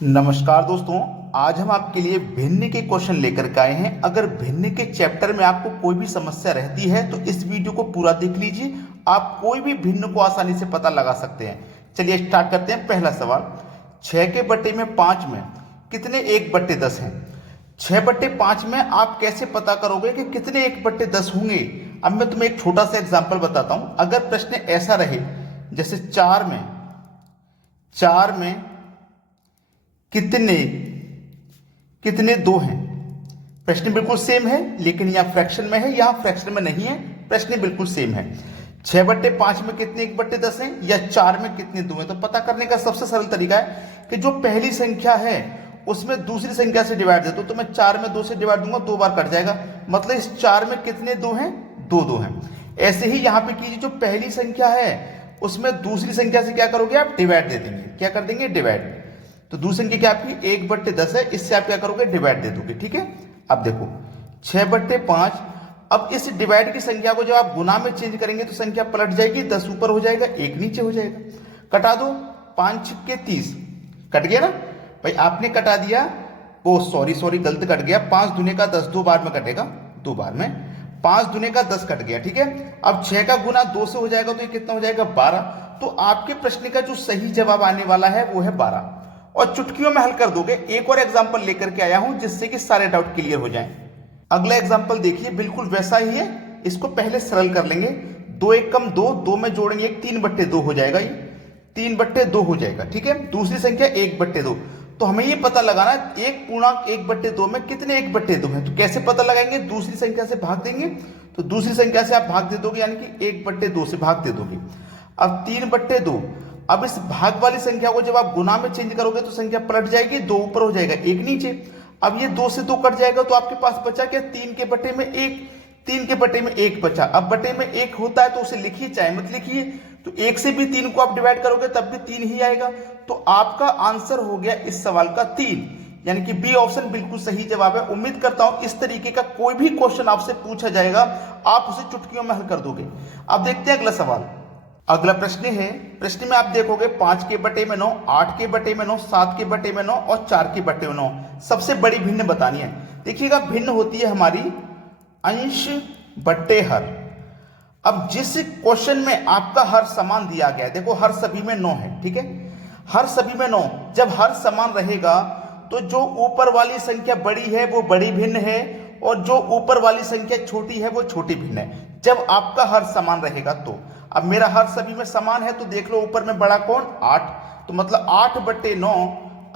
नमस्कार दोस्तों। आज हम आपके लिए भिन्न के क्वेश्चन लेकर के आए हैं। अगर भिन्न के चैप्टर में आपको कोई भी समस्या रहती है तो इस वीडियो को पूरा देख लीजिए। आप कोई भी भिन्न को आसानी से पता लगा सकते हैं। चलिए स्टार्ट करते हैं। पहला सवाल, 6 के बटे में 5 में कितने 1/10 हैं? 6/5 में आप कैसे पता करोगे कि कितने 1/10 होंगे? अब मैं तुम्हें एक छोटा सा एग्जाम्पल बताता हूं। अगर प्रश्न ऐसा रहे जैसे 4 में कितने कितने 2 हैं, प्रश्न बिल्कुल सेम है, लेकिन यहाँ फ्रैक्शन में है, यहाँ फ्रैक्शन में नहीं है। प्रश्न बिल्कुल सेम है। 6/5 में कितने 1/10 हैं या 4 में कितने 2 हैं? तो पता करने का सबसे सरल तरीका है कि जो पहली संख्या है उसमें दूसरी संख्या से डिवाइड दे दो। तो मैं 4 में 2 से डिवाइड दूंगा, 2 बार कट जाएगा, मतलब इस 4 में कितने 2 हैं? 2 हैं। ऐसे ही यहाँ पे कीजिए, जो पहली संख्या है उसमें दूसरी संख्या से क्या करोगे आप? डिवाइड दे देंगे। क्या कर देंगे? डिवाइड। तो दूसरी संख्या क्या आपकी 1/10 है, इससे आप क्या करोगे? डिवाइड दे दोगे। ठीक है। अब देखो 6/5। अब इस डिवाइड की संख्या को जब आप गुना में चेंज करेंगे तो संख्या पलट जाएगी, 10 ऊपर हो जाएगा, 1 नीचे हो जाएगा। कटा दो, 5 के 30 कट गया ना भाई, आपने कटा दिया। ओ सॉरी गलत कट गया। 5 दूने का 10 2 बार में कटेगा, 2 बार में 5 दूने का 10 कट गया। ठीक है। अब 6 का गुना 2 से हो जाएगा तो ये कितना हो जाएगा? 12। तो आपके प्रश्न का जो सही जवाब आने वाला है वो है 12, और चुटकियों में हल कर दोगे। एक और एग्जांपल लेकर के आया हूं जिससे कि सारे डाउट क्लियर हो जाएं। अगला एग्जांपल देखिए, बिल्कुल वैसा ही है। इसको पहले सरल कर लेंगे। 2 1 कम 2, 2 में जोड़ेंगे 1, 3/2 हो जाएगा। ये 3/2 हो जाएगा। ठीक है। दूसरी संख्या 1/2। तो हमें ये पता लगाना 1/1/2 में कितने 1/2 हैं। तो कैसे पता लगाएंगे? दूसरी संख्या से भाग देंगे। तो दूसरी संख्या से आप भाग दे दोगे, यानी कि 1/2 से भाग दे दोगे। अब 3/2। अब इस भाग वाली संख्या को जब आप गुना में चेंज करोगे तो संख्या पलट जाएगी, 2 ऊपर हो जाएगा, 1 नीचे। अब ये 2 से 2 कट जाएगा तो आपके पास बचा क्या? 3 के बटे में 1। 3 के बटे में 1 बचा। अब बटे में 1 होता है तो उसे लिखिए चाहे मत लिखिए। तो 1 से भी 3 को आप डिवाइड करोगे तब भी 3 ही आएगा। तो आपका आंसर हो गया इस सवाल का 3, यानी कि बी ऑप्शन बिल्कुल सही जवाब है। उम्मीद करता हूं इस तरीके का कोई भी क्वेश्चन आपसे पूछा जाएगा आप उसे चुटकियों में हल कर दोगे। अब देखते हैं अगला सवाल। अगला प्रश्न है। प्रश्न में आप देखोगे 5 के बटे में 9, 8 के बटे में 9, 7 के बटे में 9 और 4 के बटे में 9। सबसे बड़ी भिन्न बतानी है। देखिएगा, भिन्न होती है हमारी अंश बट्टे हर। अब जिस क्वेश्चन में आपका हर समान दिया गया है, देखो हर सभी में 9 है। ठीक है। हर सभी में 9, जब हर समान रहेगा तो जो ऊपर वाली संख्या बड़ी है वो बड़ी भिन्न है, और जो ऊपर वाली संख्या छोटी है वो छोटी भिन्न है, जब आपका हर समान रहेगा तो। अब मेरा हर सभी में समान है तो देख लो ऊपर में बड़ा कौन? 8। तो मतलब 8/9,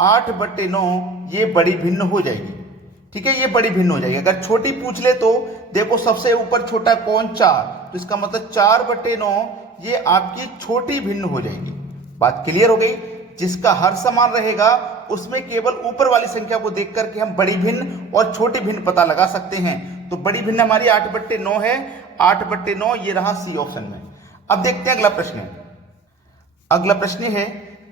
8/9 ये बड़ी भिन्न हो जाएगी। ठीक है, ये बड़ी भिन्न हो जाएगी। अगर छोटी पूछ ले तो देखो सबसे ऊपर छोटा कौन? 4। तो इसका मतलब 4/9 ये आपकी छोटी भिन्न हो जाएगी। बात क्लियर हो गई। जिसका हर समान रहेगा उसमें केवल ऊपर वाली संख्या को देख करके हम बड़ी भिन्न और छोटी भिन्न पता लगा सकते हैं। तो बड़ी भिन्न हमारी 8/9 है। 8/9 ये रहा सी ऑप्शन में। अब देखते हैं अगला प्रश्न। अगला प्रश्न है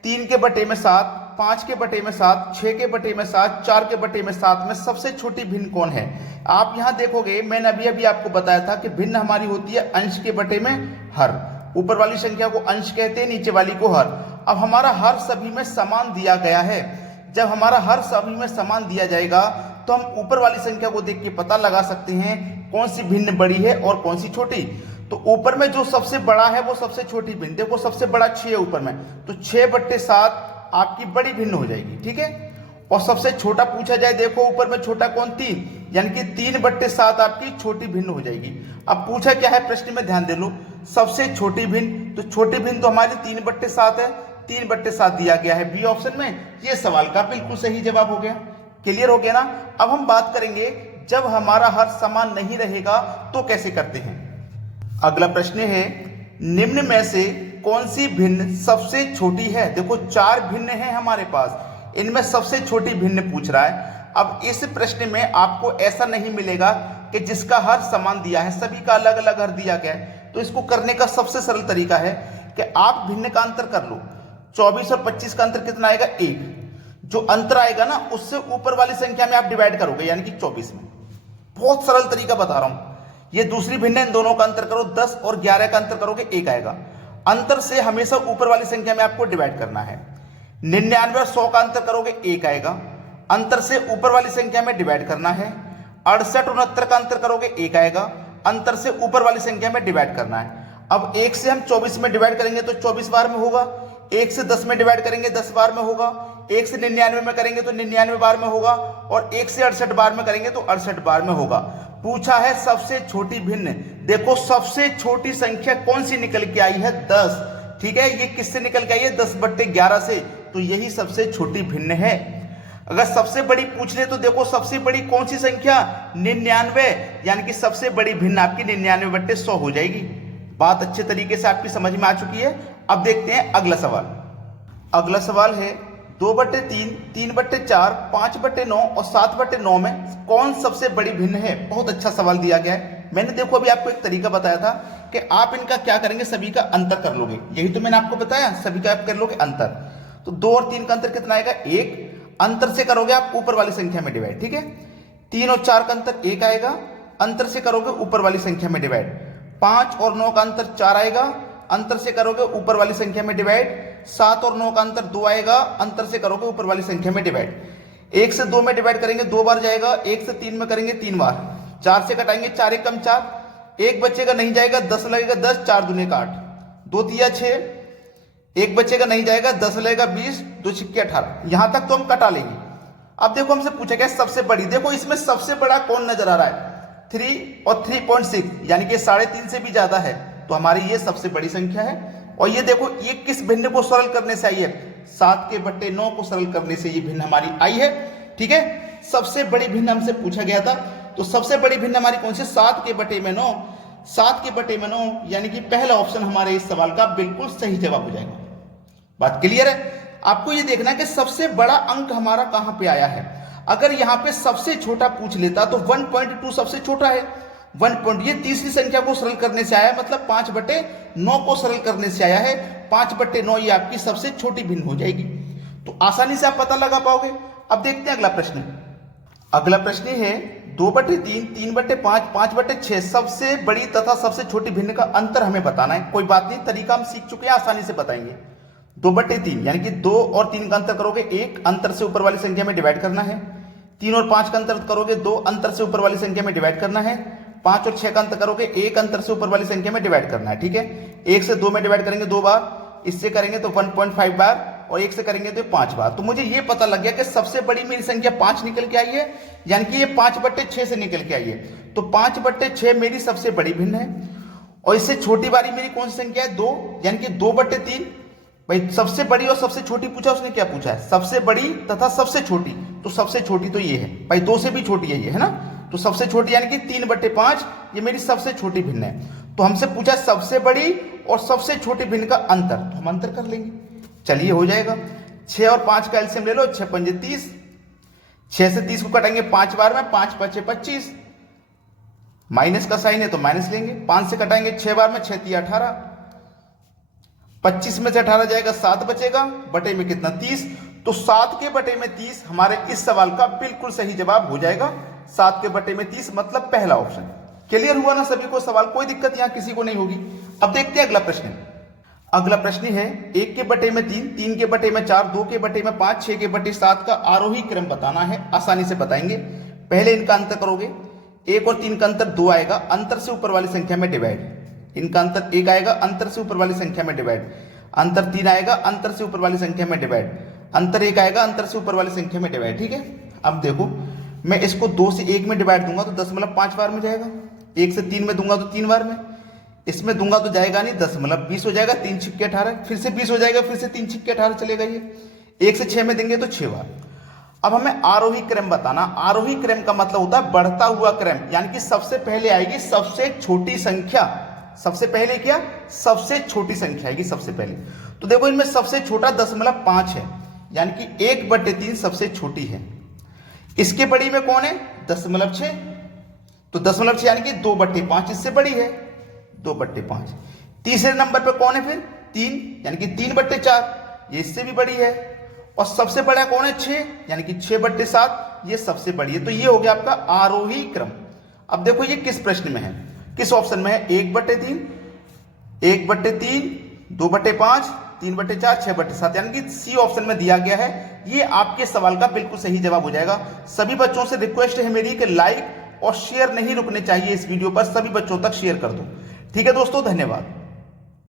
3 के बटे में 7, 5 के बटे में 7, 6 के बटे में 7, 4 के बटे में 7 में सबसे छोटी भिन्न कौन है? आप यहां देखोगे, मैंने अभी आपको बताया था कि भिन्न हमारी होती है अंश के बटे में हर। ऊपर वाली संख्या को अंश कहते हैं, नीचे वाली को हर। अब हमारा हर सभी में समान दिया गया है। जब हमारा हर सभी में समान दिया जाएगा तो हम ऊपर वाली संख्या को देख के पता लगा सकते हैं कौन सी भिन्न बड़ी है और कौन सी छोटी। तो ऊपर में जो सबसे बड़ा है वो सबसे छोटी भिन्न। देखो सबसे बड़ा 6 है ऊपर में, तो 6/7 आपकी बड़ी भिन्न हो जाएगी। ठीक है। और सबसे छोटा पूछा जाए, देखो ऊपर में छोटा कौन? 3, यानी कि 3/7 आपकी छोटी भिन्न हो जाएगी। अब पूछा क्या है प्रश्न में, ध्यान दे लो, सबसे छोटी भिन्न। तो छोटी भिन्न तो हमारी 3/7 है, 3/7 दिया गया है बी ऑप्शन में। ये सवाल का बिल्कुल सही जवाब हो गया। क्लियर हो गया ना। अब हम बात करेंगे जब हमारा हर समान नहीं रहेगा तो कैसे करते हैं। अगला प्रश्न है, निम्न में से कौन सी भिन्न सबसे छोटी है? देखो 4 भिन्न है हमारे पास, इनमें सबसे छोटी भिन्न पूछ रहा है। अब इस प्रश्न में आपको ऐसा नहीं मिलेगा कि जिसका हर समान दिया है, सभी का अलग अलग हर दिया गया है। तो इसको करने का सबसे सरल तरीका है कि आप भिन्न का अंतर कर लो। 24 और 25 का अंतर कितना आएगा? 1। जो अंतर आएगा ना उससे ऊपर वाली संख्या में आप डिवाइड करोगे, यानी कि 24 में। बहुत सरल तरीका बता रहा हूं। ये दूसरी भिन्न है, इन दोनों का अंतर करो, 10 और 11 का अंतर करोगे 1 आएगा। अंतर से हमेशा ऊपर वाली संख्या में आपको डिवाइड करना है। 99 और 100 का अंतर करोगे 1 आएगा, अंतर से ऊपर वाली संख्या में डिवाइड करना है। 68 और 69 का अंतर करोगे 1 आएगा, अंतर से ऊपर वाली संख्या में डिवाइड करना है। अब 1 से हम 24 में डिवाइड करेंगे तो 24 बार में होगा, 1 से 10 में डिवाइड करेंगे 10 बार में होगा, 1 से 99 में करेंगे तो 99 बार में होगा, और 1 से 68 बार में करेंगे तो 68 बार में होगा। पूछा है सबसे छोटी भिन्न। देखो सबसे छोटी संख्या कौन सी निकल के आई है? 10। ठीक है, ये किससे निकल के आई है? 10/11 से। तो यही सबसे छोटी भिन्न है। अगर सबसे बड़ी पूछ ले तो देखो सबसे बड़ी कौन सी संख्या? 99, यानी कि सबसे बड़ी भिन्न आपकी 99/100 हो जाएगी। बात अच्छे तरीके से आपकी समझ में आ चुकी है। अब देखते हैं अगला सवाल। अगला सवाल है 2/3, 3/4, 5/9 और 7/9 में कौन सबसे बड़ी भिन्न है? बहुत अच्छा सवाल दिया गया है। मैंने देखो अभी आपको एक तरीका बताया था कि आप इनका क्या करेंगे, सभी का अंतर कर लोगे। यही तो मैंने आपको बताया, सभी का आप कर लोगे अंतर। तो 2 और 3 का अंतर कितना आएगा? 1। अंतर से करोगे आप ऊपर वाली संख्या में डिवाइड। ठीक है, 3 और 4 का अंतर 1 आएगा, अंतर से करोगे ऊपर वाली संख्या में डिवाइड। 5 और 9 का अंतर 4 आएगा, अंतर से करोगे ऊपर वाली संख्या में डिवाइड। 7 और 9 का अंतर 2 आएगा, अंतर से करोगे ऊपर वाली संख्या में डिवाइड। 1 से 2 में डिवाइड करेंगे 2 बार जाएगा, 1 से 3 में करेंगे 3 बार। 4 से कटाएंगे 4 1 कम 4, 1 बचेगा नहीं जाएगा, 10 लगेगा 10, 4 दूने का 8, 2 तिया 6, 1 बचेगा नहीं जाएगा, 10 लगेगा 20, 2 छिक्के 18। यहां तक तो हम कटा लेंगे। अब देखो हमसे पूछा गया सबसे बड़ी। देखो इसमें सबसे बड़ा कौन नजर आ रहा है? 3 और 3.6, यानी कि 3.5 से भी ज्यादा है। तो हमारी ये सबसे बड़ी संख्या है। और ये देखो ये किस भिन्न को सरल करने से आई है? 7/9 को सरल करने से ये भिन्न हमारी आई है। ठीक है, सबसे बड़ी भिन्न हमसे पूछा गया था। तो सबसे बड़ी भिन्न हमारी कौन सी? 7/9। 7/9 यानी कि पहला ऑप्शन हमारे इस सवाल का बिल्कुल सही जवाब हो जाएगा। बात क्लियर है? आपको ये देखना है कि सबसे बड़ा अंक हमारा कहां पे आया है। अगर यहां पे सबसे छोटा पूछ लेता तो 1.2 सबसे छोटा है। 1 ये तीसरी संख्या को सरल करने से आया, मतलब 5/9 को सरल करने से आया है। 5/9 ये आपकी सबसे छोटी भिन्न हो जाएगी। तो आसानी से आप पता लगा पाओगे। अब देखते हैं अगला प्रश्न। अगला प्रश्न है 2/3, 3/5, 5/6 सबसे बड़ी तथा सबसे छोटी भिन्न का अंतर हमें बताना है। कोई बात नहीं, तरीका हम सीख चुके हैं, आसानी से बताएंगे। 2/3 यानी कि 2 और 3 का अंतर करोगे 1, अंतर से ऊपर वाली संख्या में डिवाइड करना है। 3 और 5 का अंतर करोगे 2, अंतर से ऊपर वाली संख्या में डिवाइड करना है। 5 और 6 का अंतर करोगे 1, अंतर से ऊपर वाली संख्या में डिवाइड करना है। ठीक है, 1 से 2 में डिवाइड करेंगे 2 बार, इससे करेंगे तो 1.5 बार, और 1 से करेंगे तो 5 बार। तो मुझे ये पता लग गया कि सबसे बड़ी मेरी संख्या 5 निकल के आई है, यानी कि ये 5/6 से निकल के आई है। तो 5/6 मेरी सबसे बड़ी भिन्न है। और इससे छोटी वाली मेरी कौन सी संख्या है? 2, यानी कि 2/3। भाई सबसे बड़ी और सबसे छोटी पूछा, उसने क्या पूछा है? सबसे बड़ी तथा सबसे छोटी। तो सबसे छोटी तो ये है भाई, 2 से भी छोटी है ये, है ना। तो सबसे छोटी यानी कि 3/5 ये मेरी सबसे छोटी भिन्न है। तो हमसे पूछा सबसे बड़ी और सबसे छोटी भिन्न का अंतर, तो हम अंतर कर लेंगे। चलिए हो जाएगा। 6 और 5 का एलसीएम ले लो, 6 पंजे 30। 6 से 30 को कटेंगे 5 बार में, 5 5 25। माइनस का साइन है तो माइनस लेंगे। 5 से कटाएंगे 6 बार में, 6 3 18। 25 में से 18 जाएगा, 7 बचेगा, बटे में कितना? 30। तो 7 के बटे में 30 हमारे इस सवाल का बिल्कुल सही जवाब हो जाएगा। 7 के बटे में 30 मतलब पहला ऑप्शन। क्लियर हुआ ना सभी को सवाल? कोई दिक्कत यहां किसी को नहीं होगी। अब देखते हैं अगला प्रश्न। अगला प्रश्न है 1 के बटे में 3, 3 के बटे में 4, 2 के बटे में 5, 6 के बटे 7 का आरोही क्रम बताना है। आसानी से बताएंगे। पहले इनका अंतर करोगे, 1 और 3 का अंतर 2 आएगा, अंतर से ऊपर वाली संख्या में डिवाइड। इनका अंतर 1 आएगा, अंतर से ऊपर वाली संख्या में डिवाइड। अंतर 3 आएगा, अंतर से ऊपर वाली संख्या में डिवाइड। अंतर 1 आएगा, अंतर से ऊपर वाली संख्या में डिवाइड। ठीक है, अब देखो मैं इसको 2 से 1 में डिवाइड दूंगा तो 10/5 बार में जाएगा। 1 से 3 में दूंगा तो 3 बार में। इसमें दूंगा तो जाएगा नहीं, 10/20 हो जाएगा, 3 छिक्के 18, फिर से 20 हो जाएगा, फिर से 3 छिक्के 18 चलेगा ये। 1 से 6 में देंगे तो 6 बार। अब हमें आरोही क्रम बताना। आरोही क्रम का मतलब होता है बढ़ता हुआ क्रम, यानी कि सबसे पहले आएगी सबसे छोटी संख्या। सबसे पहले क्या? सबसे छोटी संख्या आएगी सबसे पहले। तो देखो इनमें सबसे छोटा 10/5 है, यानी कि 1/3 सबसे छोटी है। इसके बड़ी में कौन है? 10/6। तो 10/6 यानी कि 2/5 इससे बड़ी है, 2/5। तीसरे नंबर पे कौन है फिर? 3, यानी कि 3/4 ये इससे भी बड़ी है। और सबसे बड़ा कौन है? 6, यानी कि 6/7 ये सबसे बड़ी है। तो ये हो गया आपका आरोही क्रम। अब देखो ये किस प्रश्न में है, किस ऑप्शन में है? 1/3, 1/3, 2/5, 3/4, 6/7, यानी कि सी ऑप्शन में दिया गया है। ये आपके सवाल का बिल्कुल सही जवाब हो जाएगा। सभी बच्चों से रिक्वेस्ट है मेरी कि लाइक और शेयर नहीं रुकने चाहिए इस वीडियो पर, सभी बच्चों तक शेयर कर दो। ठीक है दोस्तों, धन्यवाद।